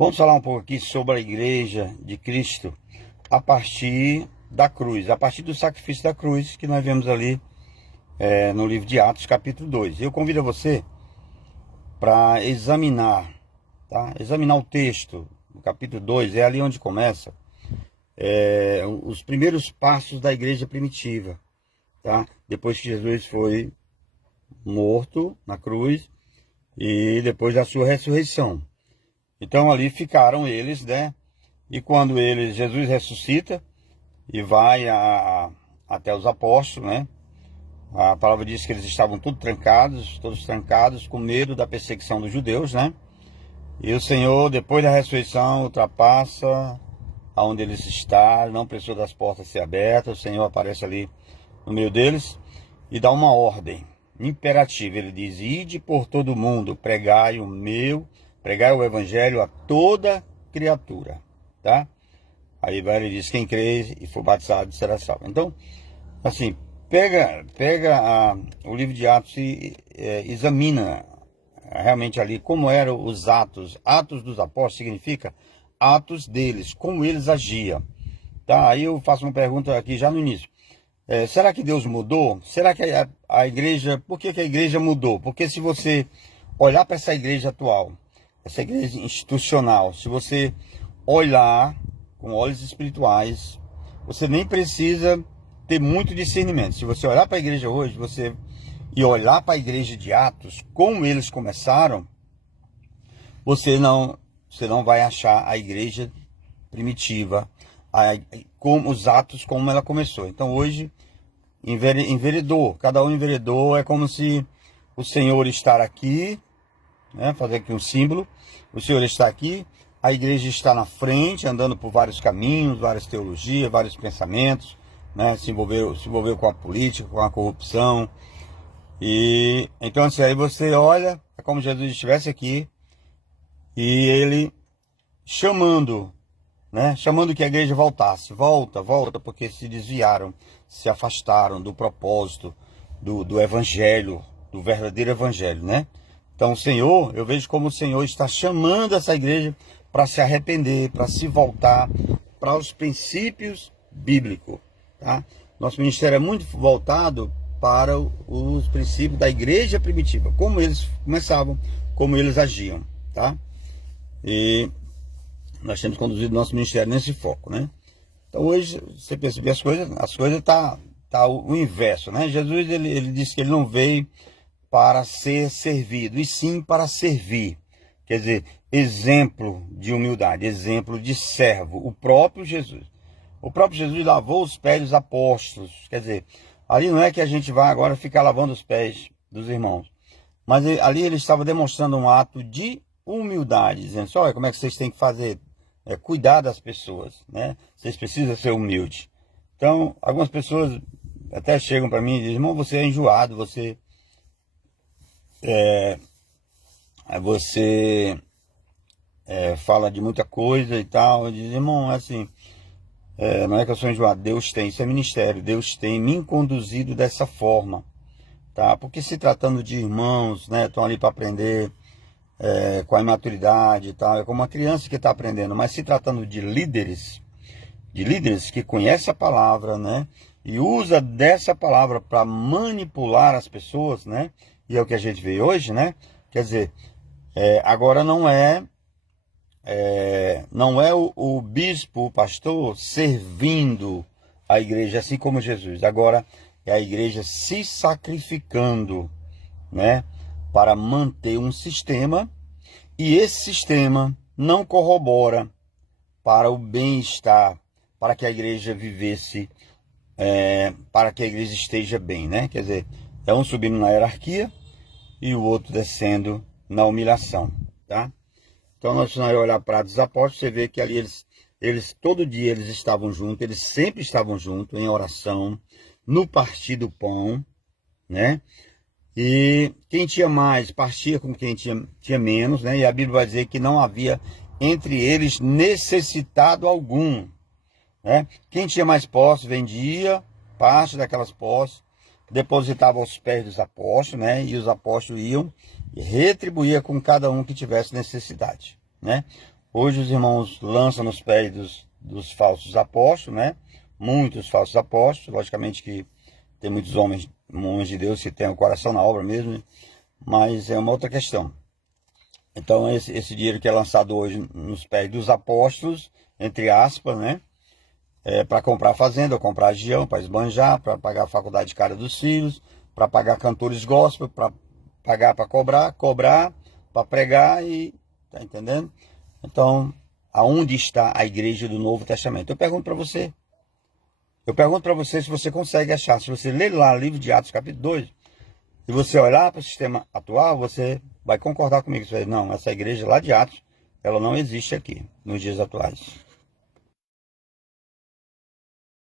Vamos falar um pouco aqui sobre a igreja de Cristo a partir da cruz, a partir do sacrifício da cruz que nós vemos ali no livro de Atos, capítulo 2. Eu convido você para examinar, tá? Examinar o texto, no capítulo 2, é ali onde começa os primeiros passos da igreja primitiva, tá? Depois que Jesus foi morto na cruz e depois da sua ressurreição. Então ali ficaram eles, né? E quando Jesus ressuscita e vai até os apóstolos, né? A palavra diz que eles estavam todos trancados, com medo da perseguição dos judeus, né? E o Senhor, depois da ressurreição, ultrapassa aonde eles estavam, não precisou das portas ser abertas, o Senhor aparece ali no meio deles e dá uma ordem imperativa. Ele diz: ide por todo mundo, pregai o evangelho a toda criatura, tá? Aí ele diz: quem crê e for batizado será salvo. Então, assim, pega o livro de Atos e examina realmente ali como eram os atos. Atos dos apóstolos significa atos deles, como eles agiam, tá? Aí eu faço uma pergunta aqui já no início. Será que Deus mudou? Será que a igreja... Por que a igreja mudou? Porque se você olhar para essa igreja atual, essa igreja institucional, se você olhar com olhos espirituais, você nem precisa ter muito discernimento. Se você olhar para a igreja hoje, e olhar para a igreja de Atos, como eles começaram, você não vai achar a igreja primitiva, como os Atos, como ela começou. Então hoje, enveredou, cada um enveredou, é como se o Senhor estar aqui, né, fazer aqui um símbolo, o Senhor está aqui, a igreja está na frente, andando por vários caminhos, várias teologias, vários pensamentos, né, se envolveu com a política, com a corrupção, e então assim, aí você olha, é como Jesus estivesse aqui, e ele chamando que a igreja voltasse, volta, porque se desviaram, se afastaram do propósito, do evangelho, do verdadeiro evangelho, né? Então o Senhor, eu vejo como o Senhor está chamando essa igreja para se arrepender, para se voltar para os princípios bíblicos, tá? Nosso ministério é muito voltado para os princípios da igreja primitiva, como eles começavam, como eles agiam, tá? E nós temos conduzido nosso ministério nesse foco, né? Então hoje, você percebe as coisas tá o inverso, né? Jesus, ele disse que ele não veio para ser servido, e sim para servir. Quer dizer, exemplo de humildade, exemplo de servo, o próprio Jesus. O próprio Jesus lavou os pés dos apóstolos. Quer dizer, ali não é que a gente vai agora ficar lavando os pés dos irmãos, mas ali ele estava demonstrando um ato de humildade, dizendo: olha, como é que vocês têm que fazer, cuidar das pessoas, né? Vocês precisam ser humildes. Então, algumas pessoas até chegam para mim e dizem: irmão, você é enjoado, você fala de muita coisa e tal. Eu digo: irmão, assim, não é que eu sou enjoado, Deus tem, isso é ministério, Deus tem me conduzido dessa forma, tá? Porque se tratando de irmãos, né, estão ali para aprender, com a imaturidade e tal, é como uma criança que está aprendendo, mas se tratando de líderes que conhecem a palavra, né, e usa dessa palavra para manipular as pessoas, né, e é o que a gente vê hoje, né, quer dizer, agora não é o bispo, o pastor servindo a igreja, assim como Jesus, agora é a igreja se sacrificando, né, para manter um sistema, e esse sistema não corrobora para o bem-estar, para que a igreja vivesse, para que a igreja esteja bem, né? Quer dizer, é um subindo na hierarquia e o outro descendo na humilhação, tá? Então nós vamos olhar para os apóstolos, você vê que ali eles todo dia eles estavam juntos, eles sempre estavam juntos em oração, no partir do pão, né? E quem tinha mais partia com quem tinha menos, né? E a Bíblia vai dizer que não havia entre eles necessitado algum, né? Quem tinha mais posse vendia parte daquelas posses, depositava aos pés dos apóstolos, né? E os apóstolos iam e retribuía com cada um que tivesse necessidade, né? Hoje os irmãos lançam nos pés dos falsos apóstolos, né? Muitos falsos apóstolos, logicamente que tem muitos homens de Deus que têm o coração na obra mesmo, né? Mas é uma outra questão. Então esse dinheiro que é lançado hoje nos pés dos apóstolos, entre aspas, né? É para comprar fazenda, comprar agião, para esbanjar, para pagar a faculdade de cara dos filhos, para pagar cantores gospel, para pagar para cobrar para pregar e tá entendendo? Então, aonde está a igreja do Novo Testamento? Eu pergunto para você se você consegue achar, se você ler lá o livro de Atos capítulo 2, se você olhar para o sistema atual, você vai concordar comigo. Você vai dizer, não, essa igreja lá de Atos, ela não existe aqui, nos dias atuais.